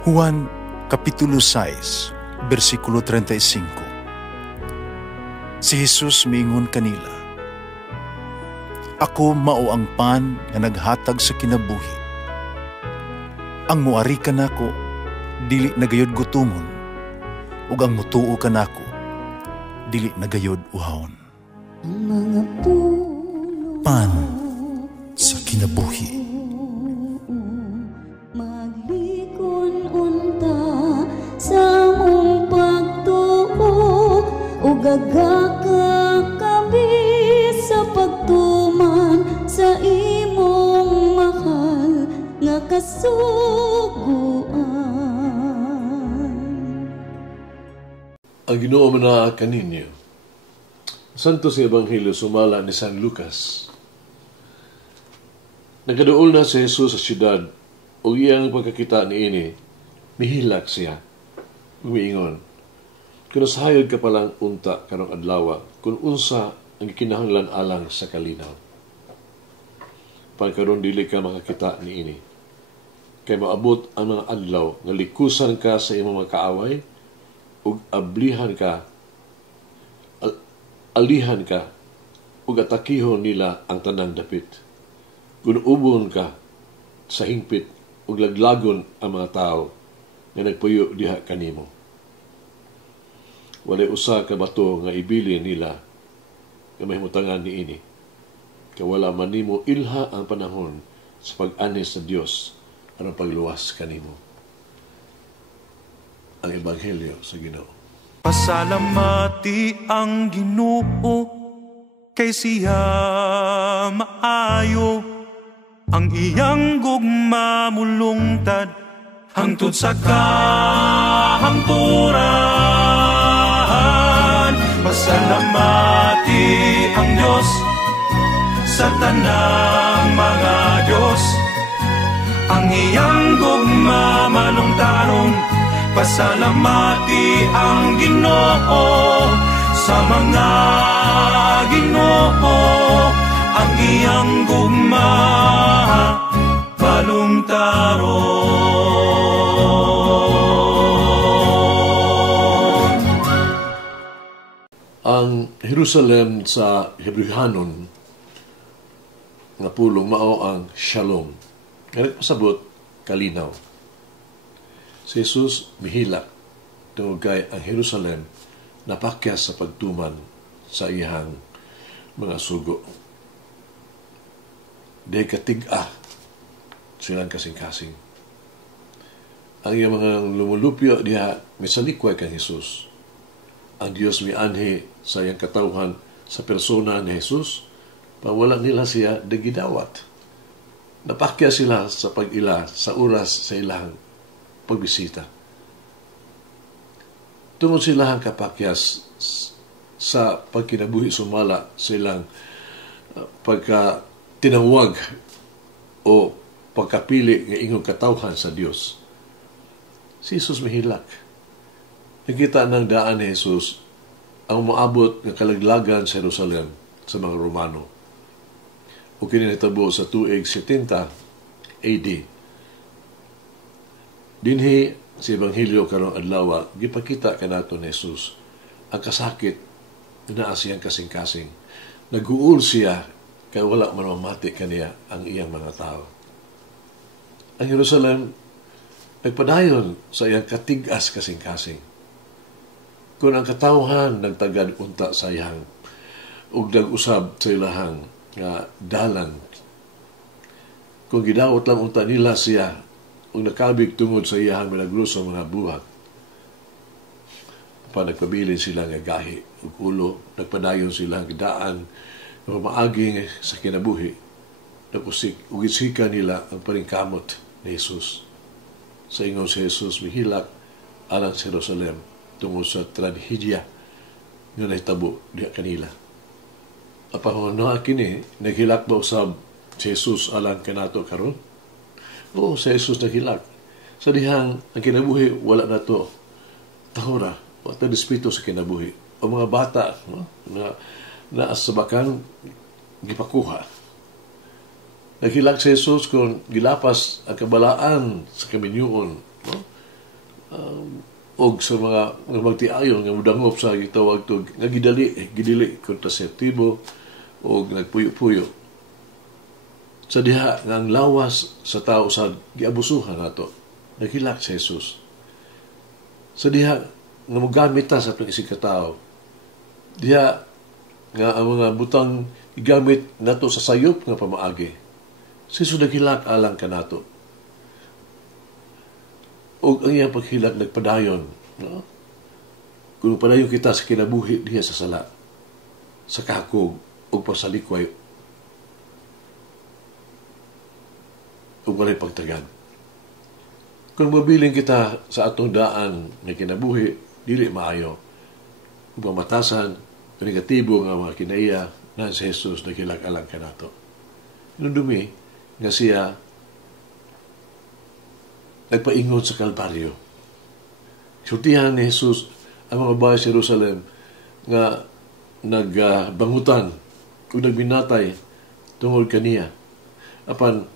Juan Kapitulo 6, versikulo 35. Si Jesus miingon kanila, "Ako mao ang pan nga naghatag sa kinabuhi. Ang muari kanako dili nagayod gutomon, ug ang mutuo kanako dili nagayod uhawon." Pan sa kinabuhi. Gagakakabi sa pagtuman sa imong mahal nga kasuguan. Ang Ginoo na kaninyo. Santo sa Ebanghelyo sumala ni San Lucas. Nagkaduol na si Jesus sa siyudad o iyang pagkakita niini, nihilak siya. Umiingon, "Kinasahayod ka palang unta karong adlaw kung unsa ang kinahanglan alang sa kalinaw. Pagkaron dili ka makakita niini. Kay maabot ang mga adlaw nga likusan ka sa imong mga kaaway ug alihan ka ug atakihon nila ang tanang dapit. Gunubon ka sa hingpit ug laglagon ang mga tao nga nagpuyo diha kanimo. Walay usa ka bato nga ibili nila nga mahimutangan niini. Kawala man nimo ilha ang panahon sa pag-anis sa Dios aron pagluwas kanimo." Ang Ebanghelyo sa Ginoo. Pasalamati ang Ginoo kay siya maayo, ang iyang gugma mulungtad hangtod sa kahangturan. Pasalamati ang Diyos sa tanang mga Diyos, ang iyang gugma malungtaron. Pasalamati ang Ginoo sa mga Ginoo, ang iyang gugma malungtaron. Ang Jerusalem sa Hebrewhanon nga pulong mao ang Shalom. Nga pasabot kalinaw. Si Jesus mihilak tungod kay ang Jerusalem napakyas sa pagtuman sa iyang mga sugo. Di katig-a silang kasing-kasing. Ang iyang mga lumulupyo diha misalikway kang Jesus. Ang Diyos mianhi sa iyang katawhan sa persona ni Jesus, pawala nila siya dagidawat. Napakya sila sa pag-ila sa oras sa ilang pagbisita. Tungod silang kapakyas sa pagkinabuhi sumala sa ilang pagkatinawag o pagkapili ng ingong katawhan sa Diyos. Si Jesus mahilak. Nakita ng daan ni Jesus ang maabot ng kalaglagan sa Jerusalem sa mga Romano. O kininitabo sa tuig 70 AD. Dinhi sa Ebanghelyo karong adlaw, gipakita kanato ni Jesus ang kasakit na siyang kasing-kasing. Naguul siya kay wala man mamati kaniya ang iyang mga tao. Ang Jerusalem nagpadayon sa iyang katigas kasing-kasing. Kung ang katawhan nagtagad unta sa iyang ug nag-usab sa ilahang dalan. Kung gidawat lang unta nila siya ug nakabig tungod sa iyang milagrosong mga buhat. Nagpabilin sila nga gahi ug ulo, nagpadayon sila nga daan nga maagi sa kinabuhi. Nagusik ug isika nila ang paningkamot ni Jesus. Sa ingon si Jesus mihilak alang sa Jerusalem tungod sa trahedya nga nahitabo diha kanila. Apahon na kini naghilak ba usab si Jesus alang kanato karon? Oo, si Jesus naghilak. Sa dihang ang kinabuhi wala na to tahura, wala dispito sa kinabuhi. O mga bata na naasabakan gipakuha. Naghilak si Jesus kung gilapas ang kabalaan sa kaminyuon. og sa mga magtiayon nga mudangop sa gitawag to nga gidili kontraseptibo o nagpuyo-puyo. Sa diha nga ang lawas sa tao sa giabusuhan nato, naghilak si Jesus. Sa diha nga mogamit ta sa atong isig katao, diha nga ang mga butang igamit nato sa sayop nga pamaagi. Si Jesus naghilak alang kanato. O ang iyang paghilak nagpadayon, no? Kung padayon kita sa kinabuhi diha sa sala, sa kahakog o pasalikway o walay pagtagad. Kung mabiling kita sa atong daan na kinabuhi, dili maayo. Kung mamatasan, negatibo nga mga kinaiya na si Jesus naghilag-alang ka nato. Nundumi nga siya nagpaingon sa Kalbaryo. Sultihan ni Jesus ang mga bahay sa Jerusalem nga nagbangutan kung nagbinatay tungod kaniya. Apan,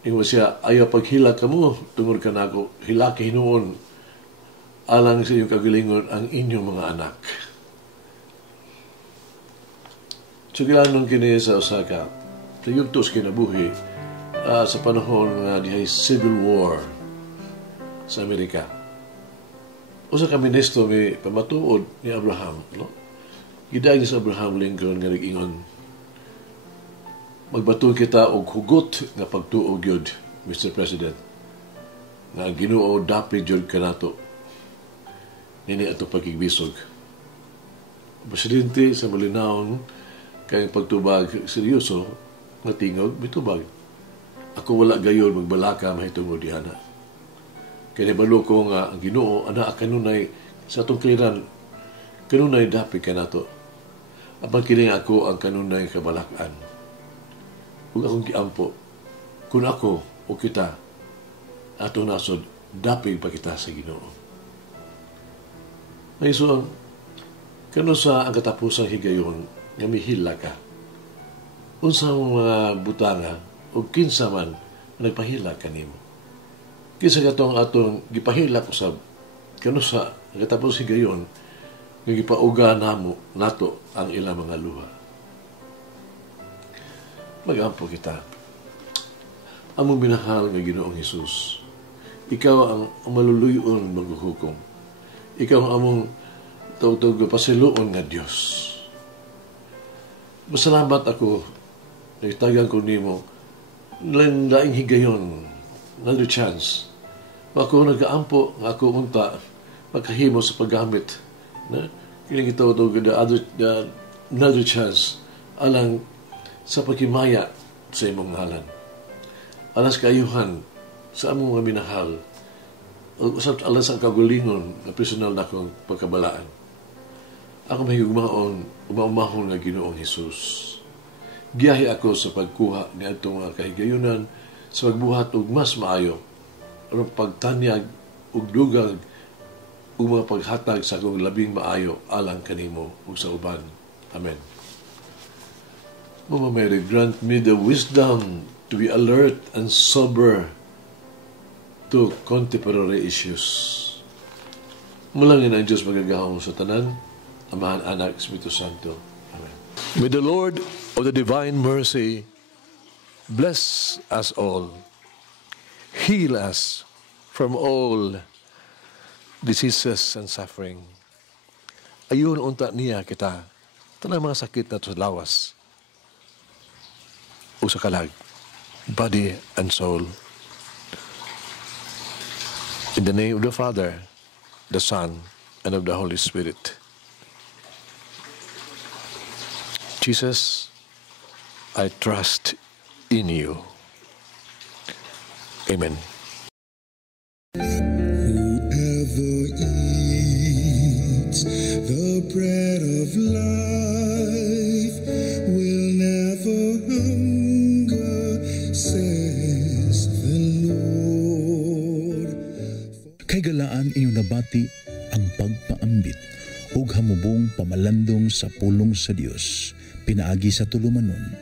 ingon siya, ayaw paghilak ka mo tungod ka na ako. Hilak hinuon alang sa iyong kagalingon ang inyong mga anak. So, kailangan kini sa Osaka, sa yugtos kinabuhi, sa panahon nga dihay Civil War sa Amerika. Usa ka ministro may pamatuod ni Abraham, no? Gidaig ni sa Abraham Lincoln nga nag-ingon, magbato kita og hugot nga pagtuo gyud, Mr. President. Nga Ginoo dapit gyud kanato. Nini ato pagigbisog. Presidente sa malinawon kay pagtubag seryoso nga tingog bitubag. Ako wala gayon magbalaka mahitungod diana. Kaya nabalo ko nga ang Ginoo ana kanunay sa atong kliran kanunay dapit kanato. Apan kini ako ang kanunay kabalakan. Ug akong giampo kun ako o kita ato nasod dapit pa kita sa Ginoo. Ngayon, kano sa ang katapusang higayon nga mihila ka? Unsang mga butanga o kinsa man nagpahila kanimo? Kinsa katong atong gipahila usab kano sa ang katapusang higayon nga gipauga namo nato ang ilang mga luha. Magampo kita. Among minahal nga Ginoong Hesus, ikaw ang maluluyon maghuhukom. Ikaw ang among tawag pasiluon nga Dios. Masalamat ako nagtagan ko nimo laing higayon, another chance. Ako nagaampo nga ako unta magkahimo sa paggamit na kining ito another chance alang sa pagkimaya sa imong ngalan. Alas kaayuhan sa among mga minahal usap alas ang kagulingon na personal na akong pagkabalaan. Ako may umahon nga Ginoong Hesus. Giyahi ako sa pagkuha ni atong mga kahigayunan sa pagbuhat og mas maayo aron pagtanyag og dugang ug mga paghatag sa akong labing maayo alang kanimo ug sa uban. Amen. Mama Mary, grant me the wisdom to be alert and sober to contemporary issues. Mulangin ang Diyos magagahong sa tanan, Amahan, Anak, Espiritu Santo. Amen. May the Lord of the divine mercy bless us all, heal us from all diseases and suffering. Ayun unta niya kita, tanang mga sakit na sa lawas o sa kalag, body and soul. In the name of the Father, the Son, and of the Holy Spirit. Jesus, I trust in you. Amen. Whoever eats the bread of life will never hunger, says the Lord. Kay galaan inyong nabati ang pagpaambit ug hamubong pamalandong sa pulong sa Dios pinaagi sa tulumanon.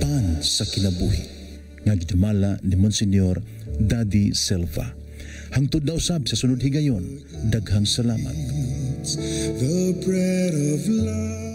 Pan sa kinabuhi nga gidumala ni Monsignor Daddy Silva Hangtod na usab sa sunod higayon, daghang salamat. the bread of life.